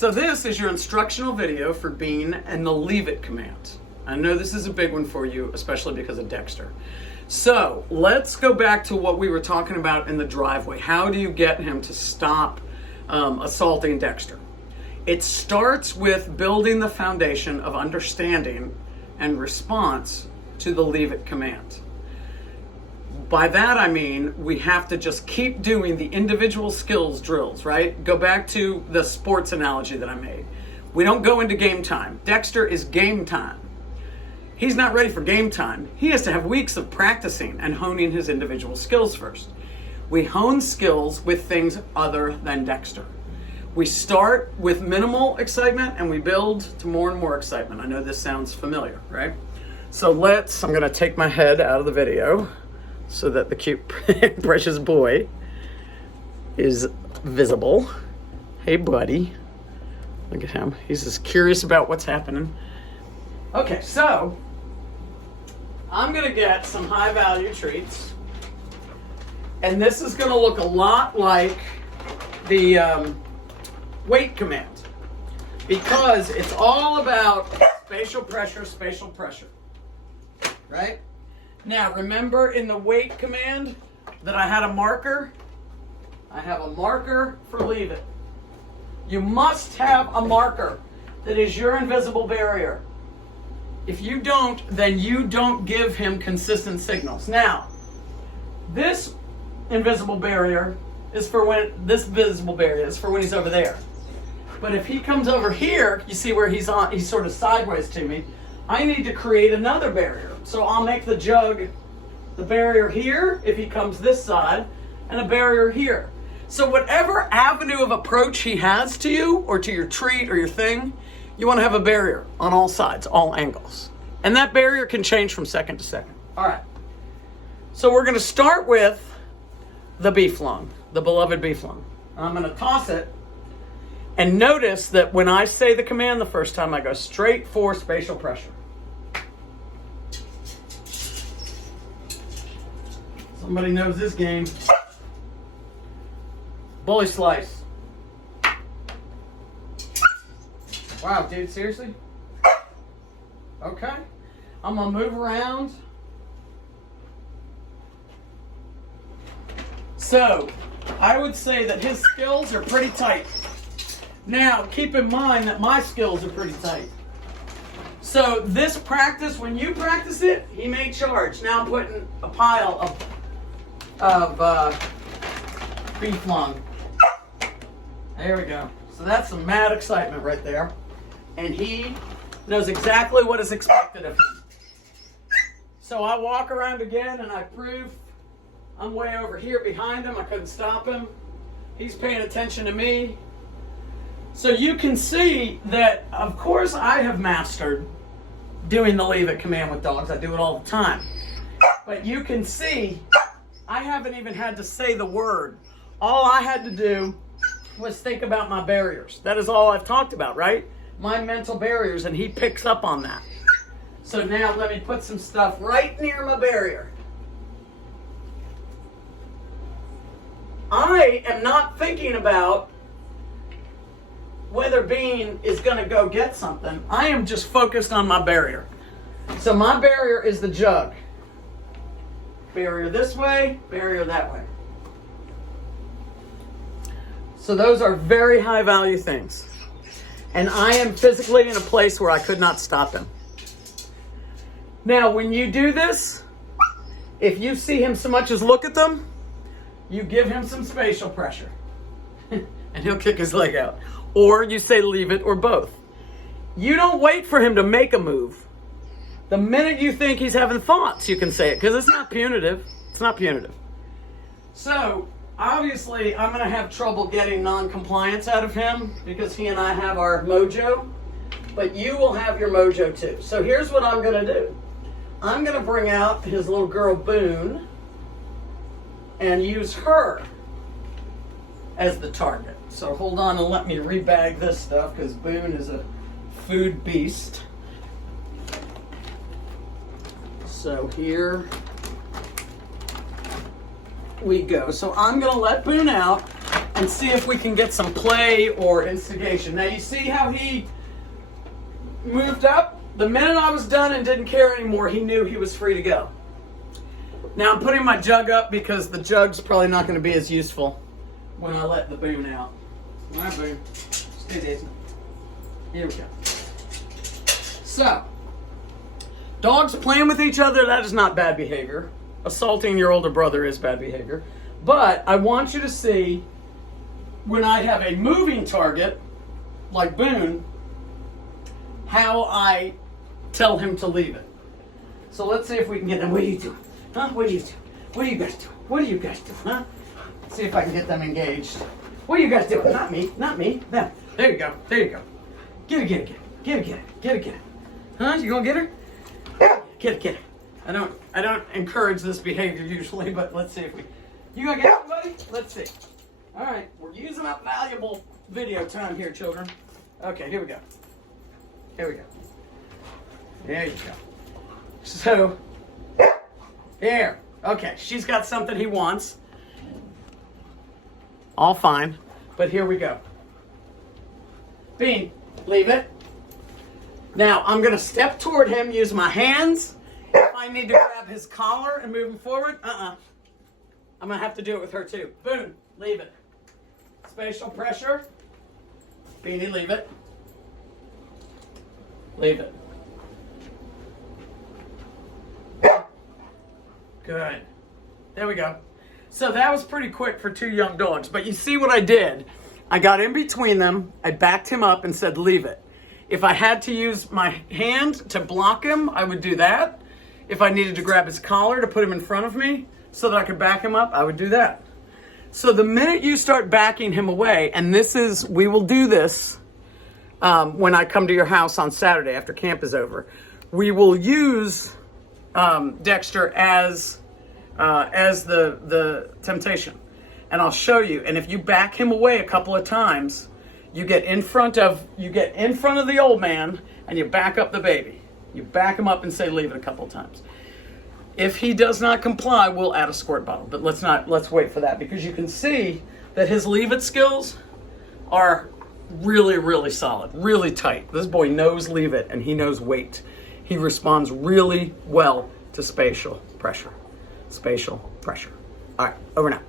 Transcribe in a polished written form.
So this is your instructional video for Bean and the leave it command. I know this is a big one for you, especially because of Dexter. So let's go back to what we were talking about in the driveway. How do you get him to stop assaulting Dexter? It starts with building the foundation of understanding and response to the leave it command. By that I mean we have to just keep doing the individual skills drills, right? Go back to the sports analogy that I made. We don't go into game time. Dexter is game time. He's not ready for game time. He has to have weeks of practicing and honing his individual skills first. We hone skills with things other than Dexter. We start with minimal excitement and we build to more and more excitement. I know this sounds familiar, right? So I'm gonna take my head out of the video so that the cute, precious boy is visible. Hey buddy, look at him. He's just curious about what's happening. Okay, so I'm gonna get some high value treats. And this is gonna look a lot like the wait command, because it's all about spatial pressure, right? Now remember in the wait command that I had a marker? I have a marker for leave it. You must have a marker that is your invisible barrier. If you don't, then you don't give him consistent signals. Now, this invisible barrier is for when he's over there. But if he comes over here, you see where he's sort of sideways to me, I need to create another barrier. So I'll make the jug the barrier here if he comes this side, and a barrier here. So whatever avenue of approach he has to you, or to your treat or your thing, you want to have a barrier on all sides, all angles. And that barrier can change from second to second. All right. So we're going to start with the beef lung, the beloved beef lung. I'm going to toss it. And notice that when I say the command the first time, I go straight for spatial pressure. Somebody knows this game. Bully slice. Wow, dude, seriously? Okay. I'm gonna move around. So, I would say that his skills are pretty tight. Now, keep in mind that my skills are pretty tight. So, this practice, when you practice it, he may charge. Now I'm putting a pile of beef lung. There we go. So that's some mad excitement right there. And he knows exactly what is expected of him. So I walk around again and I prove I'm way over here behind him. I couldn't stop him. He's paying attention to me. So you can see that, of course, I have mastered doing the leave it command with dogs. I do it all the time. But you can see I haven't even had to say the word. All I had to do was think about my barriers. That is all I've talked about, right? My mental barriers, and he picks up on that. So now let me put some stuff right near my barrier. I am not thinking about whether Bean is going to go get something. I am just focused on my barrier. So my barrier is the jug. Barrier this way, barrier that way. So those are very high value things. And I am physically in a place where I could not stop him. Now, when you do this, if you see him so much as look at them, you give him some spatial pressure. And he'll kick his leg out. Or you say leave it, or both. You don't wait for him to make a move. The minute you think he's having thoughts, you can say it, because it's not punitive. It's not punitive. So, obviously, I'm going to have trouble getting non-compliance out of him, because he and I have our mojo. But you will have your mojo too. So here's what I'm going to do. I'm going to bring out his little girl, Boone, and use her as the target. So hold on and let me rebag this stuff, because Boone is a food beast. So here we go. So I'm going to let Boone out, and see if we can get some play or instigation. Now you see how he moved up? The minute I was done and didn't care anymore, he knew he was free to go. Now I'm putting my jug up because the jug's probably not going to be as useful when I let the Boone out. All right, Boone. Stay easy. Here we go. So, dogs playing with each other, that is not bad behavior. Assaulting your older brother is bad behavior. But I want you to see when I have a moving target, like Boone, how I tell him to leave it. So let's see if we can get them. What are you doing? Huh? What are you doing? What are you guys doing? What are you guys doing? Huh? See if I can get them engaged. What are you guys doing? Not me. Not me. Them. There you go. There you go. Get it, get it, get it. Get it, get it. Get it, get it. Huh? You gonna get her? Yeah. Get it, get it. I don't encourage this behavior usually, but let's see if we... You gonna get it, buddy? Let's see. All right. We're using up valuable video time here, children. Okay, here we go. Here we go. There you go. So, here. Okay, she's got something he wants. All fine. But here we go. Bean, leave it. Now, I'm going to step toward him, use my hands. If I need to grab his collar and move him forward, I'm going to have to do it with her too. Boom, leave it. Spatial pressure. Beanie, leave it. Leave it. Good. There we go. So that was pretty quick for two young dogs. But you see what I did? I got in between them. I backed him up and said, leave it. If I had to use my hand to block him, I would do that. If I needed to grab his collar to put him in front of me so that I could back him up, I would do that. So the minute you start backing him away, and we will do this when I come to your house on Saturday after camp is over, we will use Dexter as the temptation, and I'll show you. And if you back him away a couple of times, you get in front of the old man, and you back up the baby. You back him up and say leave it a couple of times. If he does not comply, we'll add a squirt bottle. But let's wait for that, because you can see that his leave it skills are really, really solid, really tight. This boy knows leave it, and he knows wait. He responds really well to spatial pressure. Spatial pressure. All right, over now.